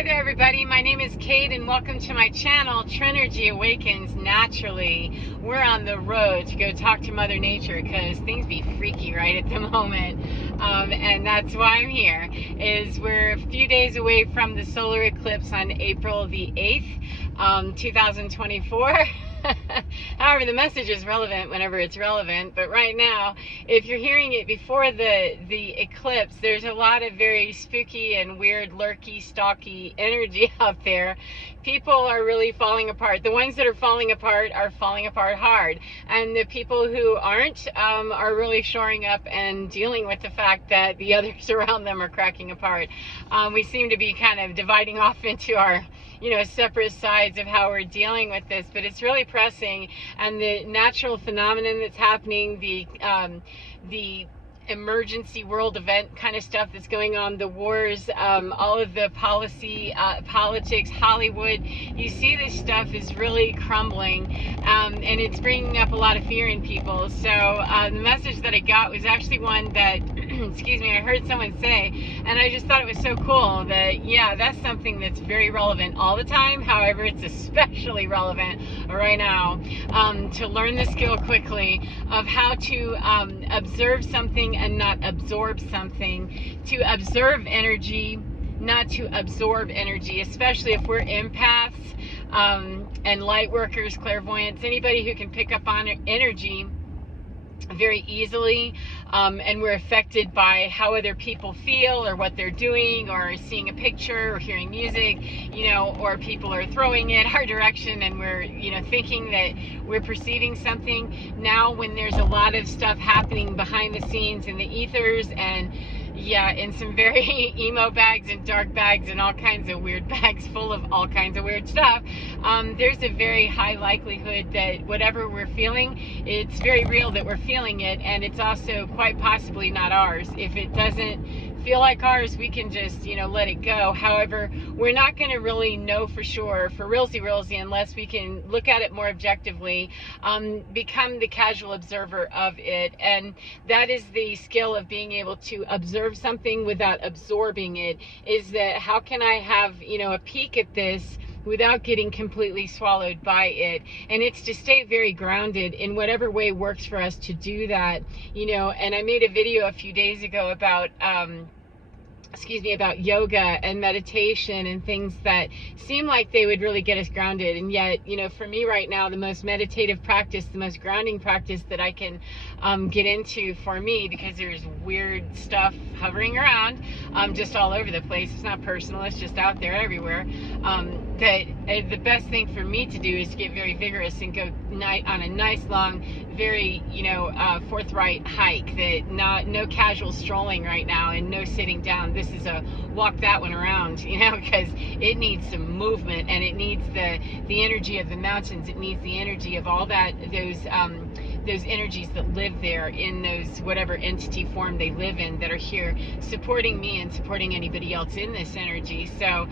Hi there everybody, my name is Kate and welcome to my channel, Trinergy Awakens Naturally. We're on the road to go talk to Mother Nature because things be freaky right at the moment. And that's why I'm here, is we're a few days away from the solar eclipse on April the 8th, 2024. However, the message is relevant whenever it's relevant, but right now, if you're hearing it before the eclipse, there's a lot of very spooky and weird, lurky, stalky energy out there. People are really falling apart. The ones that are falling apart hard, and the people who aren't are really shoring up and dealing with the fact that the others around them are cracking apart. We seem to be kind of dividing off into our separate sides of how we're dealing with this, but it's really pressing. And the natural phenomenon that's happening, the emergency world event kind of stuff that's going on, the wars, all of the policy, politics, Hollywood, you see this stuff is really crumbling, and it's bringing up a lot of fear in people. So the message that I got was actually one that excuse me, I heard someone say, and I just thought it was so cool that, yeah, that's something that's very relevant all the time. However, it's especially relevant right now, to learn the skill quickly of how to observe something and not absorb something, to observe energy, not to absorb energy, especially if we're empaths and light workers, clairvoyants, anybody who can pick up on energy very easily, and we're affected by how other people feel or what they're doing, or seeing a picture or hearing music, or people are throwing it our direction and we're thinking that we're perceiving something. Now when there's a lot of stuff happening behind the scenes in the ethers, and in some very emo bags and dark bags and all kinds of weird bags full of all kinds of weird stuff, there's a very high likelihood that whatever we're feeling, it's very real that we're feeling it, and it's also quite possibly not ours. If it doesn't feel like ours, we can just let it go. However, we're not going to really know for sure, for realsy, unless we can look at it more objectively, become the casual observer of it. And that is the skill of being able to observe something without absorbing it, is that how can I have a peek at this without getting completely swallowed by it. And it's to stay very grounded in whatever way works for us to do that. And I made a video a few days ago about about yoga and meditation and things that seem like they would really get us grounded. And yet, for me right now, the most meditative practice, the most grounding practice that I can get into for me, because there's weird stuff hovering around just all over the place. It's not personal, it's just out there everywhere. That the best thing for me to do is to get very vigorous and go on a nice long, very forthright hike. That no casual strolling right now, and no sitting down. This is a walk that one around, because it needs some movement, and it needs the energy of the mountains. It needs the energy of all that, those energies that live there in those whatever entity form they live in, that are here supporting me and supporting anybody else in this energy. So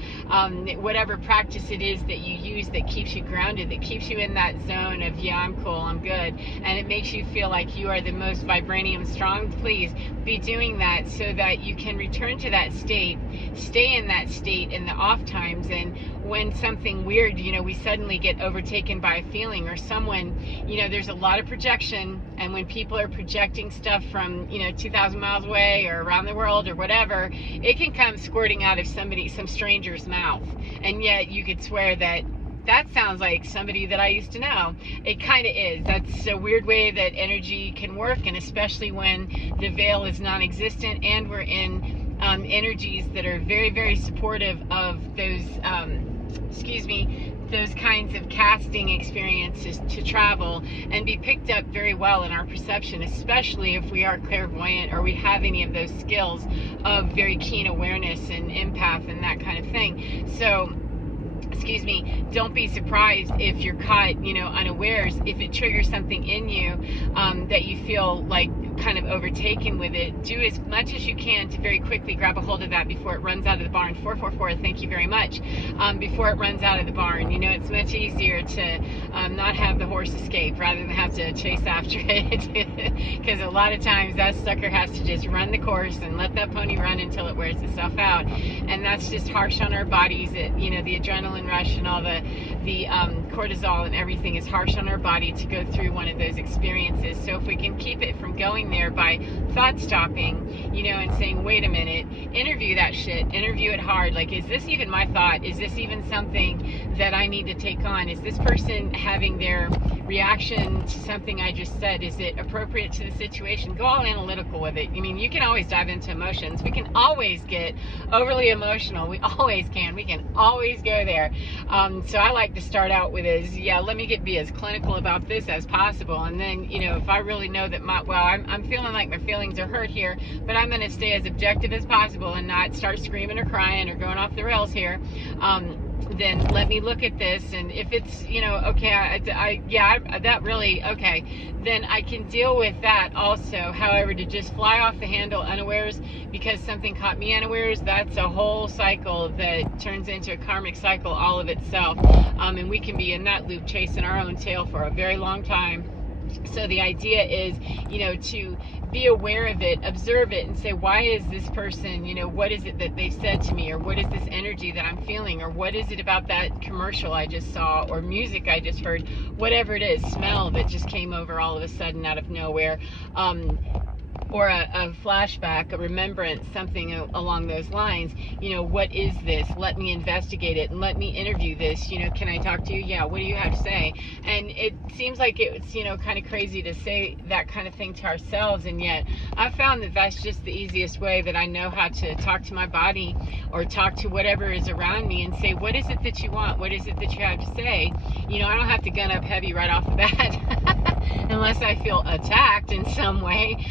whatever practice it is that you use that keeps you grounded, that keeps you in that zone of, yeah, I'm cool, I'm good, and it makes you feel like you are the most vibranium strong, please be doing that, so that you can return to that state, stay in that state in the off times. And when something weird, we suddenly get overtaken by a feeling, or someone, there's a lot of projection, and when people are projecting stuff from 2,000 miles away or around the world or whatever, it can come squirting out of some stranger's mouth, and yet you could swear that sounds like somebody that I used to know. It kind of is. That's a weird way that energy can work, and especially when the veil is non-existent and we're in energies that are very, very supportive of those those kinds of casting experiences to travel and be picked up very well in our perception, especially if we are clairvoyant or we have any of those skills of very keen awareness and empath and that kind of thing. So don't be surprised if you're caught, unawares, if it triggers something in you that you feel like kind of overtaken with it. Do as much as you can to very quickly grab a hold of that before it runs out of the barn. 444, thank you very much. Before it runs out of the barn, it's much easier to not have the horse escape rather than have to chase after it, because a lot of times that sucker has to just run the course and let that pony run until it wears itself out. And and that's just harsh on our bodies. You know, the adrenaline rush and all the cortisol and everything is harsh on our body to go through one of those experiences. So if we can keep it from going there by thought stopping, you know, and saying, wait a minute, interview that shit, interview it hard. Like, is this even my thought? Is this even something that I need to take on? Is this person having their reaction to something I just said, is it appropriate to the situation? Go all analytical with it. I mean, you can always dive into emotions. We can always get overly emotional. We always can. We can always go there. So I like to start out with yeah, let me be as clinical about this as possible. And then, you know, if I really know that I'm feeling like my feelings are hurt here, but I'm going to stay as objective as possible and not start screaming or crying or going off the rails here. Then let me look at this, and if it's, you know, okay, that really, okay, then I can deal with that also. However, to just fly off the handle unawares because something caught me unawares, that's a whole cycle that turns into a karmic cycle all of itself, and we can be in that loop chasing our own tail for a very long time. So the idea is, you know, to be aware of it, observe it, and say, why is this person, you know, what is it that they said to me, or what is this energy that I'm feeling, or what is it about that commercial I just saw, or music I just heard, whatever it is, smell that just came over all of a sudden out of nowhere, or a flashback, a remembrance, something along those lines. You know, what is this? Let me investigate it and let me interview this. You know, can I talk to you? Yeah, what do you have to say? And it seems like it's, you know, kind of crazy to say that kind of thing to ourselves, and yet I found that that's just the easiest way that I know how to talk to my body or talk to whatever is around me and say, what is it that you want? What is it that you have to say? You know, I don't have to gun up heavy right off the bat unless I feel attacked in some way.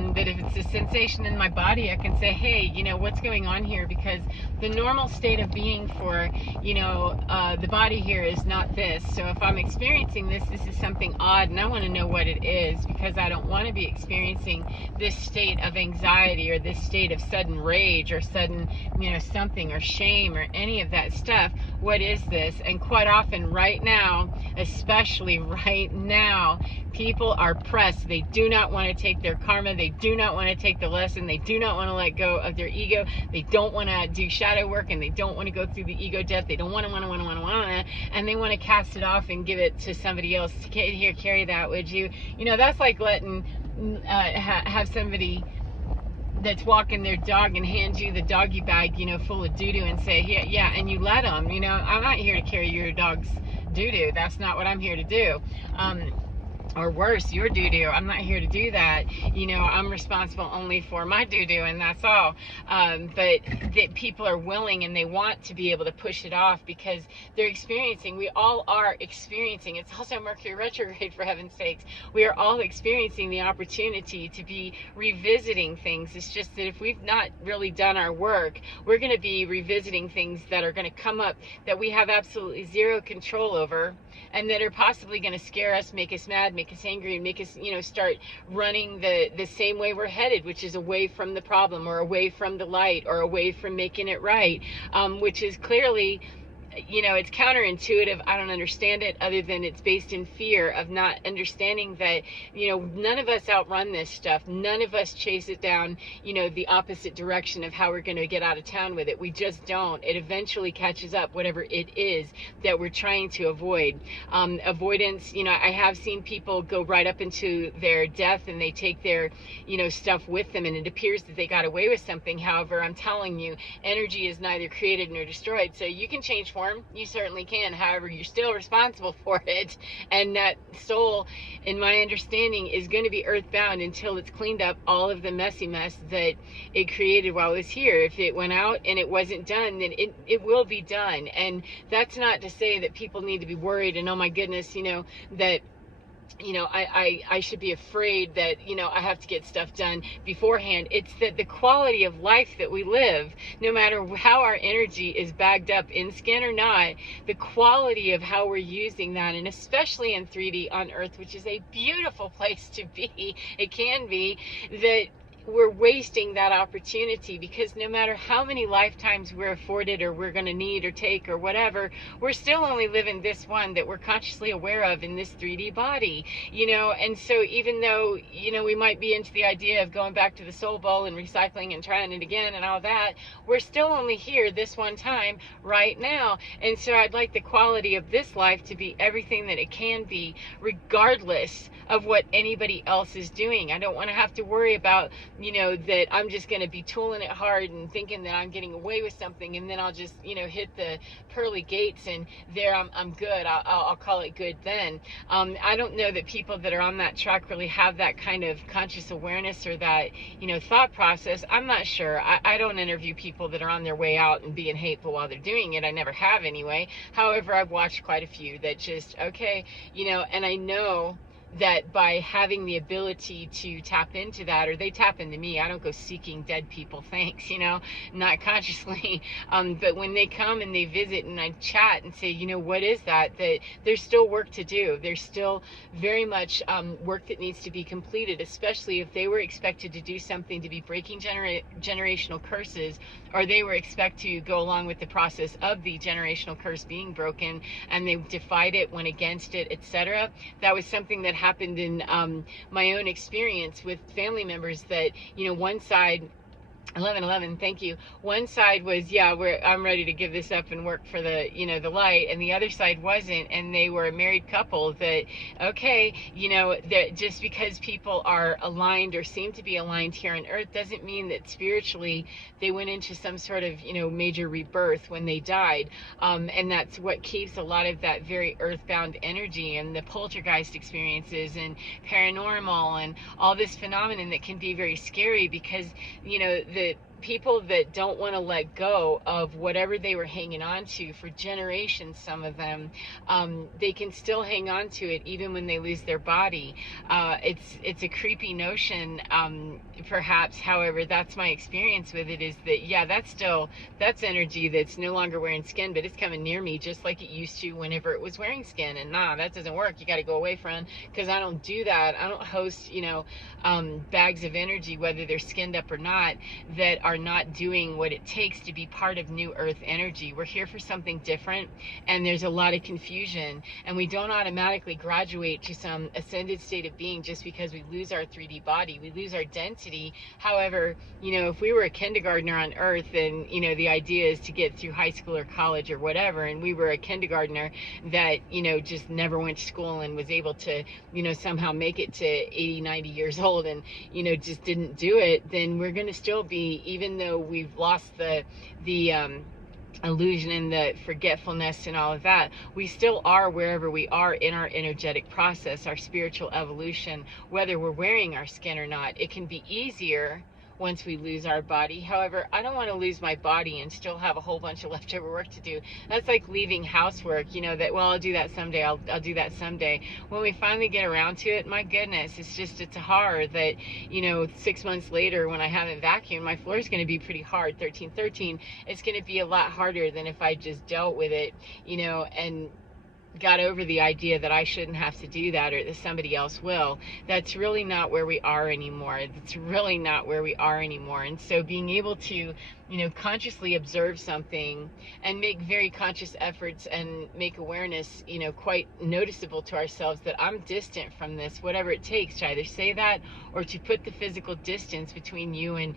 That if it's a sensation in my body, I can say, hey, you know, what's going on here? Because the normal state of being for, you know, the body here is not this. So if I'm experiencing this is something odd, and I want to know what it is, because I don't want to be experiencing this state of anxiety or this state of sudden rage or sudden, you know, something, or shame or any of that stuff. What is this? And quite often right now, especially right now, people are pressed. They do not want to take their karma. They do not want to take the lesson. They do not want to let go of their ego. They don't want to do shadow work, and they don't want to go through the ego death. They don't want to, and they want to cast it off and give it to somebody else. Here, carry that, would you? You know, that's like letting, have somebody that's walking their dog and hand you the doggy bag, you know, full of doo-doo, and say, yeah, and you let them. You know, I'm not here to carry your dog's doo-doo. That's not what I'm here to do. Or worse, your doo-doo. I'm not here to do that. You know, I'm responsible only for my doo-doo, and that's all. But that people are willing and they want to be able to push it off because they're experiencing, we all are experiencing, it's also Mercury retrograde, for heaven's sakes. We are all experiencing the opportunity to be revisiting things. It's just that if we've not really done our work, we're going to be revisiting things that are going to come up that we have absolutely zero control over, and that are possibly going to scare us, make us mad, make us angry, and make us, you know, start running the same way we're headed, which is away from the problem, or away from the light, or away from making it right, which is clearly, you know, it's counterintuitive. I don't understand it, other than it's based in fear of not understanding that, you know, none of us outrun this stuff. None of us chase it down, you know, the opposite direction of how we're going to get out of town with it. We just don't. It eventually catches up, whatever it is that we're trying to avoid. Avoidance, you know, I have seen people go right up into their death and they take their, you know, stuff with them, and it appears that they got away with something. However, I'm telling you, energy is neither created nor destroyed. So you can change form. You certainly can. However, you're still responsible for it, and that soul, in my understanding, is going to be earthbound until it's cleaned up all of the messy mess that it created while it was here. If it went out and it wasn't done, then it will be done. And that's not to say that people need to be worried and, oh my goodness, you know, that, you know, I should be afraid that, you know, I have to get stuff done beforehand. It's that the quality of life that we live, no matter how our energy is bagged up in skin or not, the quality of how we're using that, and especially in 3D on Earth, which is a beautiful place to be, it can be, that we're wasting that opportunity, because no matter how many lifetimes we're afforded or we're going to need or take or whatever, we're still only living this one that we're consciously aware of in this 3D body, and so even though, we might be into the idea of going back to the soul bowl and recycling and trying it again and all that, we're still only here this one time right now. And so I'd like the quality of this life to be everything that it can be, regardless of what anybody else is doing. I don't want to have to worry about, that I'm just going to be tooling it hard and thinking that I'm getting away with something, and then I'll just, hit the pearly gates and there I'm good. I'll call it good then. I don't know that people that are on that track really have that kind of conscious awareness or that, thought process. I'm not sure. I don't interview people that are on their way out and being hateful while they're doing it. I never have anyway. However, I've watched quite a few that just, okay, and I know that by having the ability to tap into that, or they tap into me, I don't go seeking dead people, thanks, not consciously, but when they come and they visit and I chat and say, what is that there's still work to do. There's still very much work that needs to be completed, especially if they were expected to do something to be breaking generational curses, or they were expected to go along with the process of the generational curse being broken, and they defied it, went against it, etc. That was something that happened in my own experience with family members, that one side, 1111, thank you. One side was, yeah, I'm ready to give this up and work for the, the light, and the other side wasn't, and they were a married couple that, okay, that just because people are aligned or seem to be aligned here on earth doesn't mean that spiritually they went into some sort of, major rebirth when they died, and that's what keeps a lot of that very earthbound energy and the poltergeist experiences and paranormal and all this phenomenon that can be very scary, because, the people that don't want to let go of whatever they were hanging on to for generations, some of them, they can still hang on to it even when they lose their body. It's a creepy notion, perhaps. However, that's my experience with it, is that, yeah, that's energy that's no longer wearing skin, but it's coming near me just like it used to whenever it was wearing skin. And nah, that doesn't work. You got to go away, friend, because I don't do that. I don't host, bags of energy, whether they're skinned up or not, that are not doing what it takes to be part of new earth energy. We're here for something different, and there's a lot of confusion, and we don't automatically graduate to some ascended state of being just because we lose our 3D body. We lose our density. However, if we were a kindergartner on earth, and the idea is to get through high school or college or whatever, and we were a kindergartner that just never went to school and was able to somehow make it to 80, 90 years old, and just didn't do it, then we're going to still be, even though we've lost the illusion and the forgetfulness and all of that, we still are wherever we are in our energetic process, our spiritual evolution, whether we're wearing our skin or not. It can be easier once we lose our body. However, I don't want to lose my body and still have a whole bunch of leftover work to do. That's like leaving housework, that, well, I'll do that someday, I'll do that someday. When we finally get around to it, my goodness, it's a horror that, 6 months later, when I haven't vacuumed, my floor is going to be pretty hard, 1313. It's going to be a lot harder than if I just dealt with it, and got over the idea that I shouldn't have to do that, or that somebody else will. That's really not where we are anymore. That's really not where we are anymore. And so being able to, consciously observe something and make very conscious efforts and make awareness, quite noticeable to ourselves that I'm distant from this, whatever it takes to either say that or to put the physical distance between you and,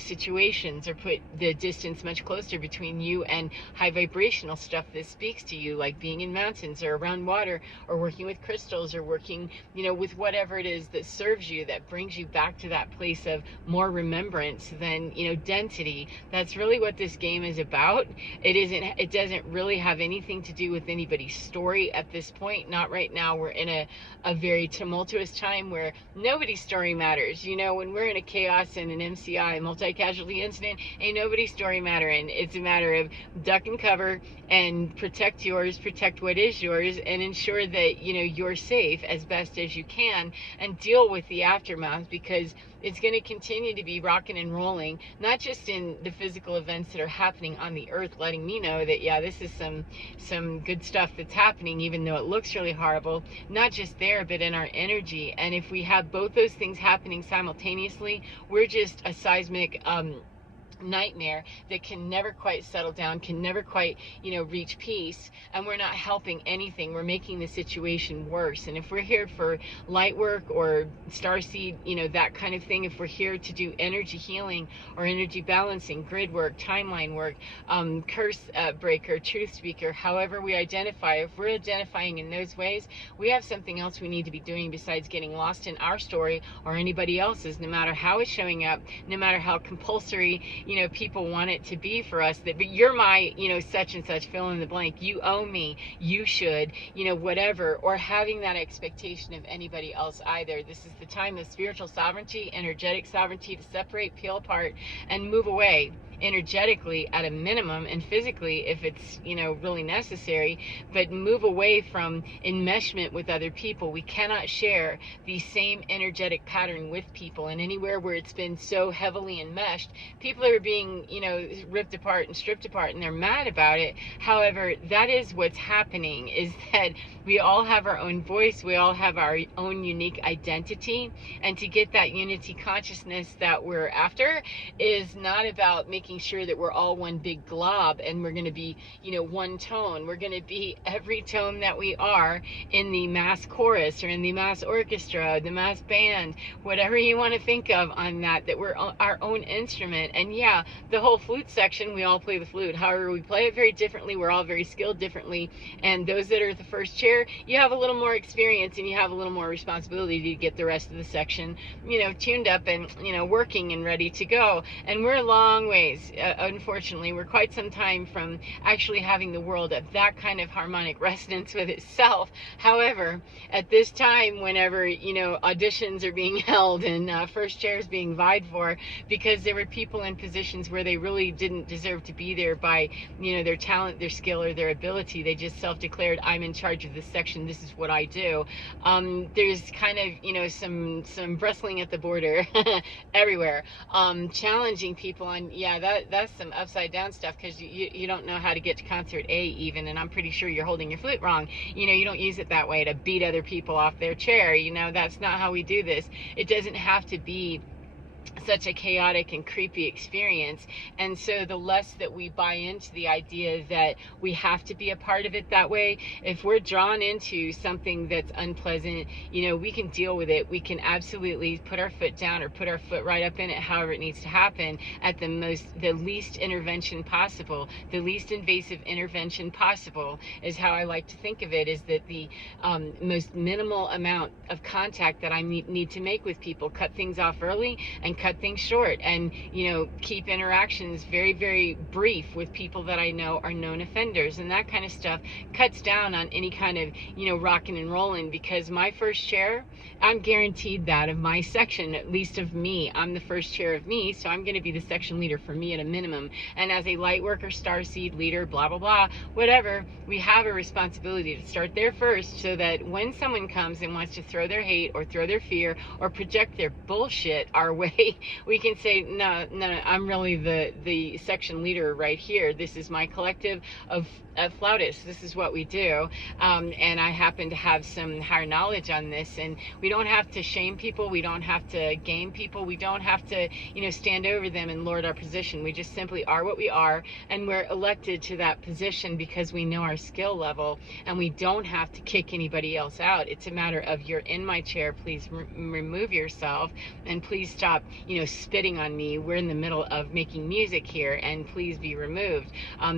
situations, or put the distance much closer between you and high vibrational stuff that speaks to you, like being in mountains or around water, or working with crystals, or working, with whatever it is that serves you, that brings you back to that place of more remembrance than, density. That's really what this game is about. It doesn't really have anything to do with anybody's story at this point. Not right now. We're in a very tumultuous time where nobody's story matters. When we're in a chaos and an MCI, multi-casualty incident, ain't nobody's story mattering. It's a matter of duck and cover and protect yours, protect what is yours, and ensure that, you're safe as best as you can, and deal with the aftermath, because it's going to continue to be rocking and rolling, not just in the physical events that are happening on the earth, letting me know that, yeah, this is some good stuff that's happening, even though it looks really horrible, not just there, but in our energy. And if we have both those things happening simultaneously, we're just a seismic nightmare that can never quite settle down, can never quite, reach peace, and we're not helping anything. We're making the situation worse. And if we're here for light work or starseed, that kind of thing, if we're here to do energy healing or energy balancing, grid work, timeline work, curse breaker, truth speaker, however we identify, if we're identifying in those ways, we have something else we need to be doing besides getting lost in our story or anybody else's, no matter how it's showing up, no matter how compulsory people want it to be for us, that, but you're my, such and such, fill in the blank, you owe me, you should, whatever, or having that expectation of anybody else either. This is the time of spiritual sovereignty, energetic sovereignty, to separate, peel apart, and move away energetically at a minimum, and physically if it's really necessary, but move away from enmeshment with other people. We cannot share the same energetic pattern with people, and anywhere where it's been so heavily enmeshed, people are being ripped apart and stripped apart, and they're mad about it. However, that is what's happening, is that we all have our own voice, we all have our own unique identity, and to get that unity consciousness that we're after is not about making sure that we're all one big glob and we're going to be one tone. We're going to be every tone that we are in the mass chorus or in the mass orchestra, the mass band, whatever you want to think of on that we're our own instrument. And yeah, the whole flute section, we all play the flute. However, we play it very differently. We're all very skilled differently, and those that are at the first chair, you have a little more experience and you have a little more responsibility to get the rest of the section tuned up and working and ready to go. And we're a long ways, unfortunately, we're quite some time from actually having the world at that kind of harmonic resonance with itself. However, at this time, whenever auditions are being held and first chairs being vied for, because there were people in positions where they really didn't deserve to be there by their talent, their skill, or their ability, they just self-declared, I'm in charge of this section, this is what I do. There's kind of some wrestling at the border everywhere, challenging people on, yeah, that's some upside down stuff, because you don't know how to get to concert A even, and I'm pretty sure you're holding your flute wrong. You don't use it that way to beat other people off their chair. That's not how we do this. It doesn't have to be such a chaotic and creepy experience. And so the less that we buy into the idea that we have to be a part of it that way, if we're drawn into something that's unpleasant, we can deal with it. We can absolutely put our foot down or put our foot right up in it, however it needs to happen, at the least intervention possible. The least invasive intervention possible is how I like to think of it, is that the most minimal amount of contact that I need to make with people, cut things off early and cut things short, and keep interactions very, very brief with people that I know are known offenders, and that kind of stuff cuts down on any kind of rocking and rolling. Because my first chair, I'm guaranteed that of my section, at least of me, I'm the first chair of me, so I'm going to be the section leader for me at a minimum. And as a light worker, starseed leader, blah blah blah, whatever, we have a responsibility to start there first, so that when someone comes and wants to throw their hate or throw their fear or project their bullshit our way, we can say, no, I'm really the section leader right here. This is my collective of flautists. This is what we do. And I happen to have some higher knowledge on this, and we don't have to shame people. We don't have to game people. We don't have to, stand over them and lord our position. We just simply are what we are, and we're elected to that position because we know our skill level, and we don't have to kick anybody else out. It's a matter of, you're in my chair, please remove yourself, and please stop, spitting on me. We're in the middle of making music here, and please be removed.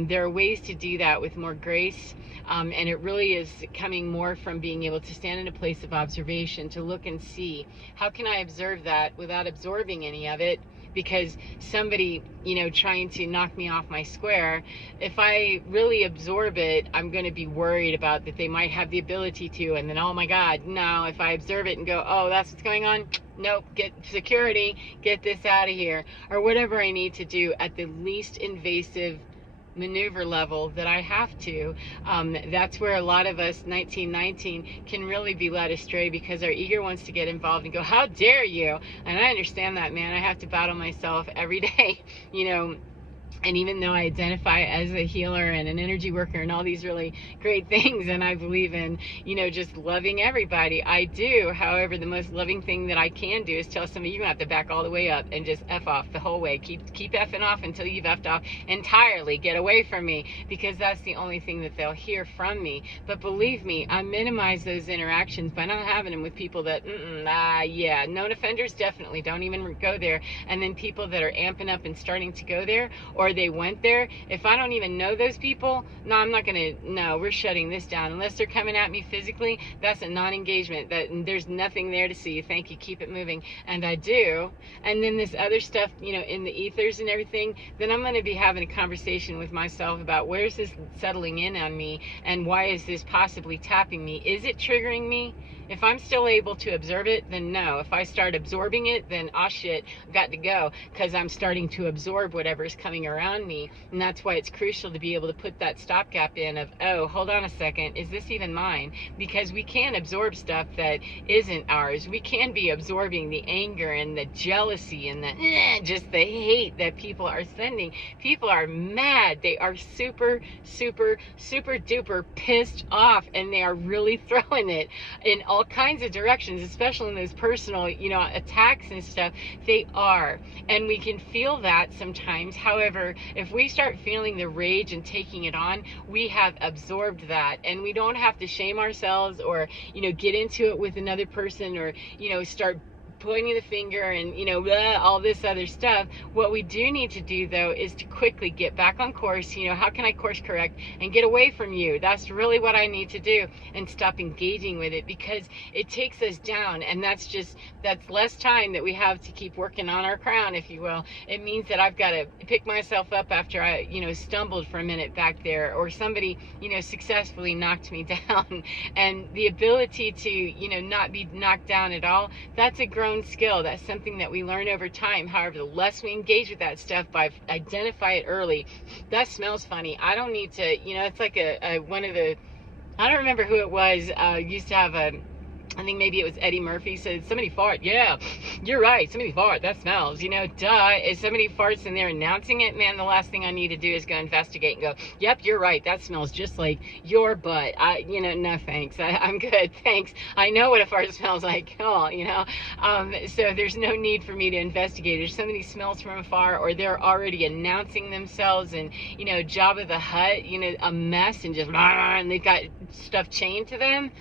There are ways to do that with more grace, and it really is coming more from being able to stand in a place of observation, to look and see, how can I observe that without absorbing any of it? Because somebody, trying to knock me off my square, if I really absorb it, I'm going to be worried about that they might have the ability to, and then, oh my God, no, if I observe it and go, oh, that's what's going on, nope, get security, get this out of here, or whatever I need to do at the least invasive maneuver level that I have to. That's where a lot of us 1919 can really be led astray, because our ego wants to get involved and go, how dare you? And I understand that, man. I have to battle myself every day, you know. And even though I identify as a healer and an energy worker and all these really great things, and I believe in, you know, just loving everybody, I do. However, the most loving thing that I can do is tell somebody, you're gonna have to back all the way up and just F off the whole way. Keep effing off until you've effed off entirely. Get away from me, because that's the only thing that they'll hear from me. But believe me, I minimize those interactions by not having them with people that, yeah, known offenders, definitely don't even go there. And then people that are amping up and starting to go there, or they went there, if I don't even know those people, no, I'm not gonna, no, we're shutting this down. Unless they're coming at me physically, that's a non-engagement. That there's nothing there to see. Thank you, keep it moving. And I do. And then this other stuff, you know, in the ethers and everything, then I'm gonna be having a conversation with myself about, where's this settling in on me, and why is this possibly tapping me? Is it triggering me? If I'm still able to observe it, then no. If I start absorbing it, then oh shit, I've got to go, because I'm starting to absorb whatever's coming around me. And that's why it's crucial to be able to put that stopgap in of, oh, hold on a second, is this even mine? Because we can absorb stuff that isn't ours. We can be absorbing the anger and the jealousy and the just the hate that people are sending. People are mad. They are super, super, super duper pissed off, and they are really throwing it in all kinds of directions, especially in those personal, you know, attacks and stuff. They are, and we can feel that sometimes. However, if we start feeling the rage and taking it on, we have absorbed that, and we don't have to shame ourselves or, you know, get into it with another person, or, you know, start pointing the finger and, you know, blah, all this other stuff. What we do need to do, though, is to quickly get back on course. You know, how can I course correct and get away from you? That's really what I need to do, and stop engaging with it, because it takes us down, and that's less time that we have to keep working on our crown, if you will. It means that I've got to pick myself up after I, you know, stumbled for a minute back there, or somebody, you know, successfully knocked me down. And the ability to, you know, not be knocked down at all, that's a grown skill. That's something that we learn over time. However, the less we engage with that stuff, by identify it early. That smells funny. I don't need to, you know, it's like one of the, I don't remember who it was, used to have I think maybe it was Eddie Murphy, said, somebody fart. Yeah, you're right. Somebody fart. That smells. You know, duh. If somebody farts and they're announcing it, man, the last thing I need to do is go investigate and go, yep, you're right. That smells just like your butt. You know, no thanks. I'm good. Thanks. I know what a fart smells like. Oh, you know. So there's no need for me to investigate. If somebody smells from afar, or they're already announcing themselves and, you know, Jabba the Hutt, you know, a mess, and just, and they've got stuff chained to them.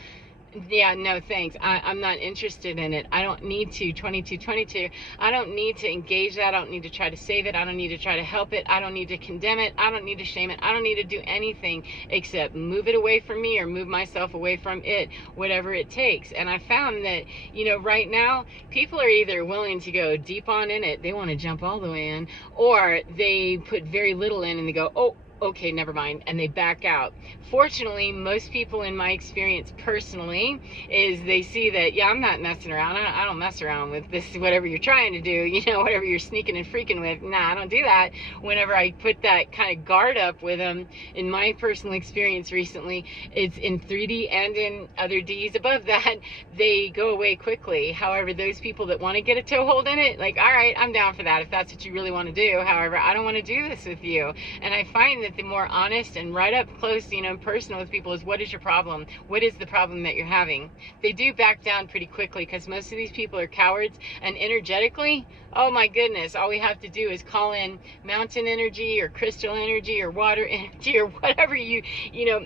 Yeah, no thanks. I'm not interested in it. I don't need to. 2222. I don't need to engage that. I don't need to try to save it. I don't need to try to help it. I don't need to condemn it. I don't need to shame it. I don't need to do anything except move it away from me, or move myself away from it, whatever it takes. And I found that, you know, right now, people are either willing to go deep on in it, they want to jump all the way in, or they put very little in and they go, oh, okay, never mind, and they back out. Fortunately, most people, in my experience personally, is they see that, yeah, I'm not messing around. I don't mess around with this, whatever you're trying to do, you know, whatever you're sneaking and freaking with. Nah, I don't do that. Whenever I put that kind of guard up with them, in my personal experience recently, it's in 3D and in other Ds above that, they go away quickly. However, those people that want to get a toehold in it, like, all right, I'm down for that if that's what you really want to do. However, I don't want to do this with you. And I find that the more honest and right up close, you know, personal with people is, what is your problem? What is the problem that you're having? They do back down pretty quickly, because most of these people are cowards, and energetically, oh my goodness, all we have to do is call in mountain energy or crystal energy or water energy or whatever you know,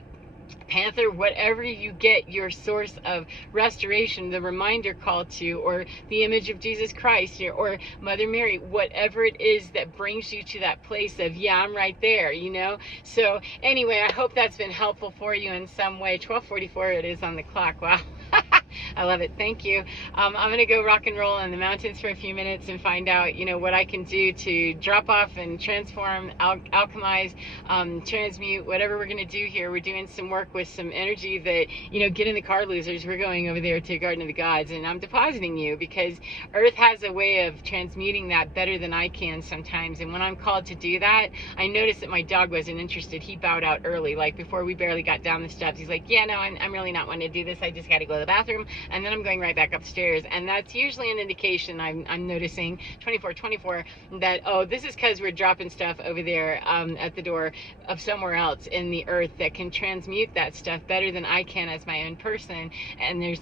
Panther, whatever you get your source of restoration, the reminder call to, or the image of Jesus Christ, or Mother Mary, whatever it is that brings you to that place of, yeah, I'm right there, you know. So anyway, I hope that's been helpful for you in some way. 12:44 it is on the clock. Wow. I love it. Thank you. I'm going to go rock and roll in the mountains for a few minutes and find out, what I can do to drop off and transform, alchemize, transmute, whatever we're going to do here. We're doing some work with some energy that, get in the car, losers. We're going over there to Garden of the Gods, and I'm depositing you because Earth has a way of transmuting that better than I can sometimes. And when I'm called to do that, I noticed that my dog wasn't interested. He bowed out early, like before we barely got down the steps. He's like, yeah, no, I'm really not wanting to do this. I just got to go to the bathroom, and then I'm going right back upstairs. And that's usually an indication I'm noticing 24 that, oh, this is because we're dropping stuff over there at the door of somewhere else in the earth that can transmute that stuff better than I can as my own person. And there's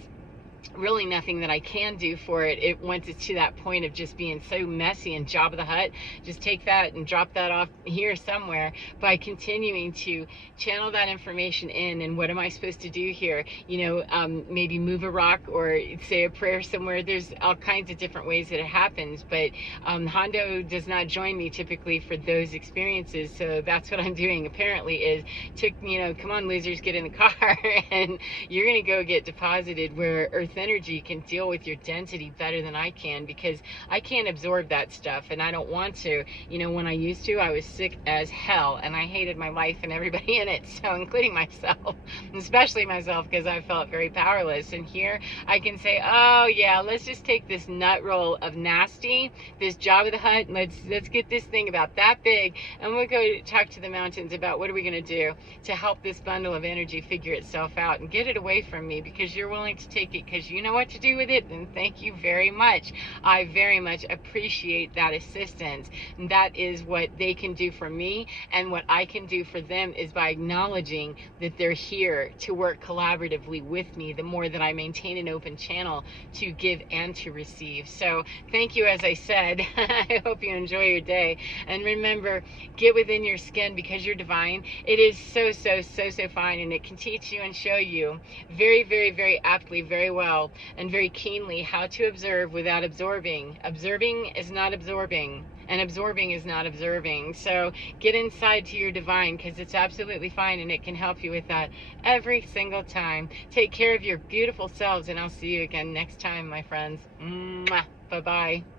really nothing that I can do for it. Once it's to that point of just being so messy and Jabba the Hutt, just take that and drop that off here somewhere by continuing to channel that information in. And what am I supposed to do here? Maybe move a rock or say a prayer somewhere. There's all kinds of different ways that it happens, but Hondo does not join me typically for those experiences. So that's what I'm doing apparently is come on, losers, get in the car and you're going to go get deposited where Earth energy can deal with your density better than I can, because I can't absorb that stuff and I don't want to. When I used to, I was sick as hell and I hated my life and everybody in it, so including myself, especially myself, because I felt very powerless. And here I can say, oh yeah, let's just take this nut roll of nasty, this Jabba the Hutt, and let's get this thing about that big, and we'll go talk to the mountains about what are we going to do to help this bundle of energy figure itself out and get it away from me, because you're willing to take it because you know what to do with it. And thank you very much. I very much appreciate that assistance. And that is what they can do for me, and what I can do for them is by acknowledging that they're here to work collaboratively with me, the more that I maintain an open channel to give and to receive. So thank you, as I said. I hope you enjoy your day, and remember, get within your skin because you're divine. It is so fine, and it can teach you and show you very aptly, very well and very keenly how to observe without absorbing. Observing is not absorbing, and absorbing is not observing. So get inside to your divine, because it's absolutely fine, and it can help you with that every single time. Take care of your beautiful selves, and I'll see you again next time, my friends. Mwah. Bye-bye.